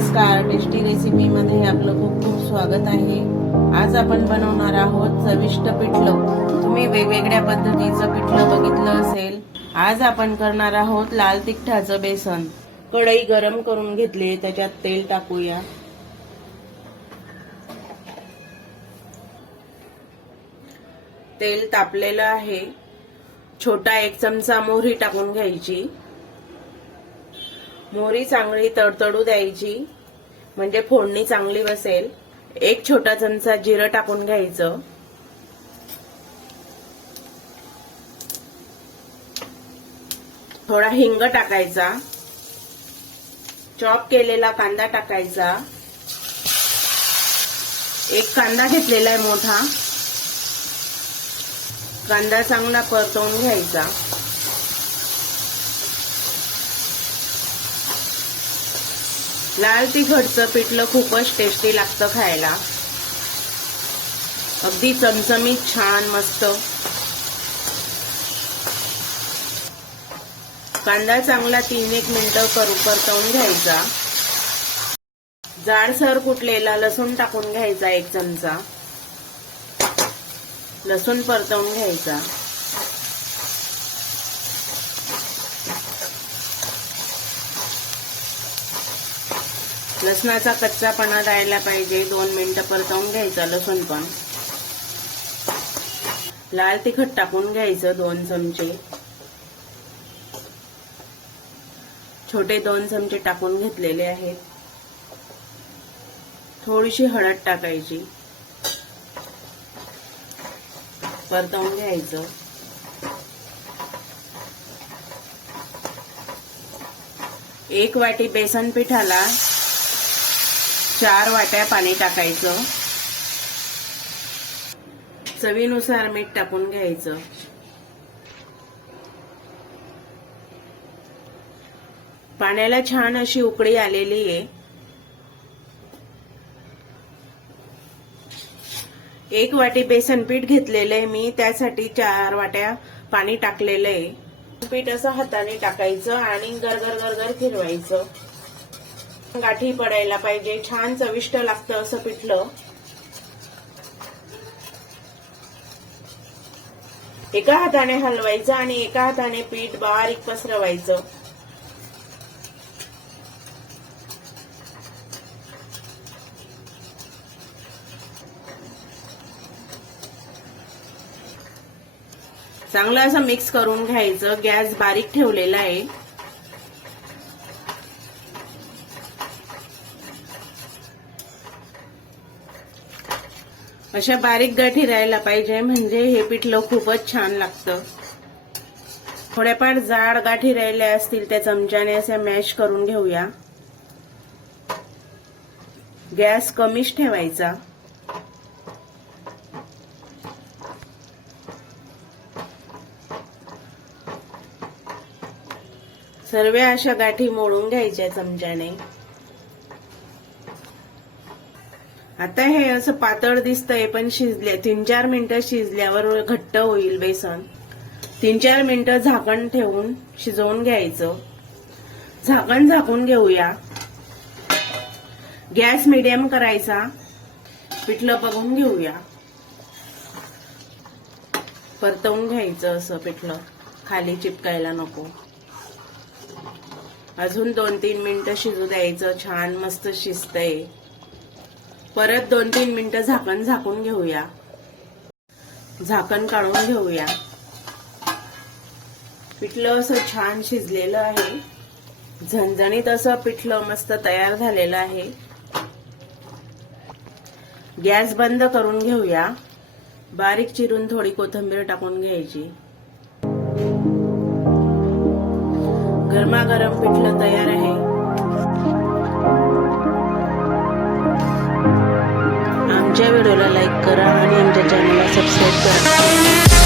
नमस्कार, tasty recipe मध्ये आपलं खूप खूप स्वागत आहे। आज आपण बनवणार आहोत चविष्ट पिठलं। तुम्ही वेगवेगळ्या पद्धतीचं पिठलं बघितलं असेल। आज आपण करणार आहोत लाल तिखटाचं बेसन। कढई गरम करून घेतली, त्याच्यात तेल टाकूया। तेल तापलेलं आहे। छोटा 1 चमचा मोहरी टाकून घ्यायची। मोहरी चांगली तडतडू द्यायची, म्हणजे फोडणी चांगली बसेल। 1 छोटा चमचा जिरं टाकून घ्यायचं। थोडा हिंग टाकायचा। चॉप केलेला कांदा टाकायचा। 1 कांदा घेतलेला आहे मोठा। कांदा चांगला परतवून घ्यायचा। लाल तिखटचं पिठलं खूपच टेस्टी लागतं खायला, अगदी चमचमीत छान मस्त। कांदा चांगला 3-1 मिनिटं परतवून घ्यायचा। जाडसर कुटलेला लसूण टाकून घ्यायचा 1 चमचा। लसूण परतवून घ्यायचा। लसणाचा कच्चापणा जायला पाहिजे, 2 मिनिटं परतवून घ्यायचा लसूण पण। लाल तिखट टाकून घ्यायचं 2 चमचे। छोटे 2 चमचे टाकून घेतलेले आहेत। थोडीशी हळद टाकायची, परतवून घ्यायचं। 1 वाटी बेसन पिठाला 4 वाट्या पाणी टाकायचं। चवीनुसार मीठ टाकून घ्यायचं। पाण्याला छान अशी उकळी आलेली आहे। 1 वाटी बेसन पीठ घेतलेलं आहे मी, त्यासाठी 4 वाट्या पाणी टाकलेलं आहे। पीठ असं हाताने टाकायचं आणि गरगर गरगर फिरवायचं। गाठी पडायला पाहिजे, छान चविष्ट लागतं असं पिठलं। एका हाताने हलवायचं आणि एका हाताने पीठ बारीक पसरवायचं। चांगलं असं मिक्स करून घ्यायचं। गॅस बारीक ठेवलेला आहे। अशा बारीक गाठी राहायला पाहिजे, म्हणजे हे पिठलं खूपच छान लागतं। थोड्याफार जाड गाठी राहिल्या असतील त्या चमच्याने असे मॅश करून घेऊया। गॅस कमीच ठेवायचा। सर्व अशा गाठी मोडून घ्यायच्या चमच्याने। आता हे असं पातळ दिसतंय, पण शिजले 3-4 मिनिटं शिजल्यावर घट्ट होईल बेसन। 3-4 मिनिटं झाकण ठेवून शिजवून घ्यायचं। झाकण झाकून घेऊया। गॅस मीडियम करायचा। पिठलं बघून घेऊया। परतवून घ्यायचं असं पिठलं, खाली चिपकायला नको। अजून 2-3 मिनिटं शिजू द्यायचं। छान मस्त शिजतंय। परत 2-3 मिनिटं झाकण झाकून घेऊया। झाकण काढून घेऊया। पिठलं असं छान शिजलेलं आहे। झणझणीत असं पिठलं मस्त तयार झालेलं आहे। गॅस बंद करून घेऊया। बारीक चिरून थोडी कोथिंबीर टाकून घ्यायची। गरमागरम पिठलं तयार आहे। आमच्या व्हिडिओला लाईक करा आणि आमच्या चॅनलला सबस्क्राईब करा।